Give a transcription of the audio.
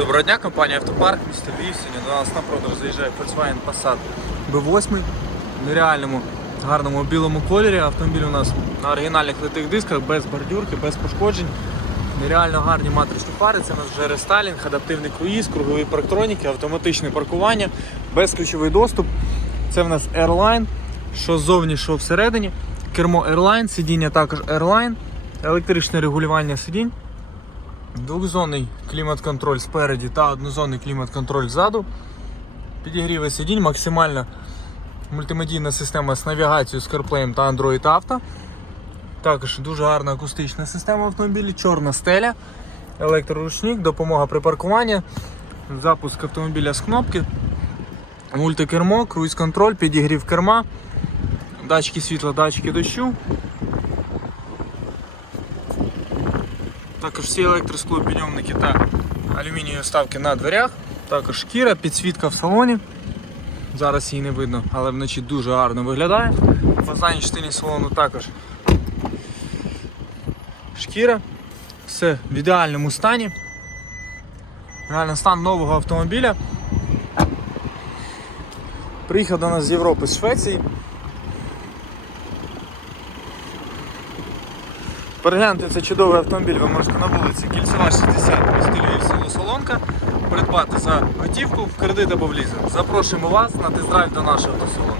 Доброго дня, компанія Автопарк, місто Львів. Сьогодні до нас на продаж заїжджає Volkswagen Passat B8 в нереальному гарному білому кольорі. Автомобіль у нас на оригінальних литих дисках, без бордюрки, без пошкоджень. Нереально гарні матричні фари. Це у нас вже рестайлінг, адаптивний круїз, кругові парктроніки, автоматичне паркування, безключовий доступ. Це в нас Airline, що ззовні, що всередині. Кермо Airline, сидіння також Airline, електричне регулювання сидінь. Двохзонний клімат-контроль спереді та однозонний клімат-контроль ззаду. Підігріви сидінь, максимальна мультимедійна система з навігацією, з CarPlay та Android Auto. Також дуже гарна акустична система автомобілі, чорна стеля, електроручник, допомога при паркуванні, запуск автомобіля з кнопки, мультикермо, круїз-контроль, підігрів керма, датчики світла, датчики дощу. Також всі електросклопідйомники та алюмінієві вставки на дверях. Також шкіра, підсвітка в салоні. Зараз її не видно, але вночі дуже гарно виглядає. В останній частині салону також шкіра. Все в ідеальному стані. Реально стан нового автомобіля. Приїхав до нас з Європи, з Швеції. Переглянути цей чудовий автомобіль ви можете на вулиці Кільцева 60 в Львів, село Солонка. Придбати за готівку в кредит або в лізинг. Запрошуємо вас на тест-драйв до нашого автосалону.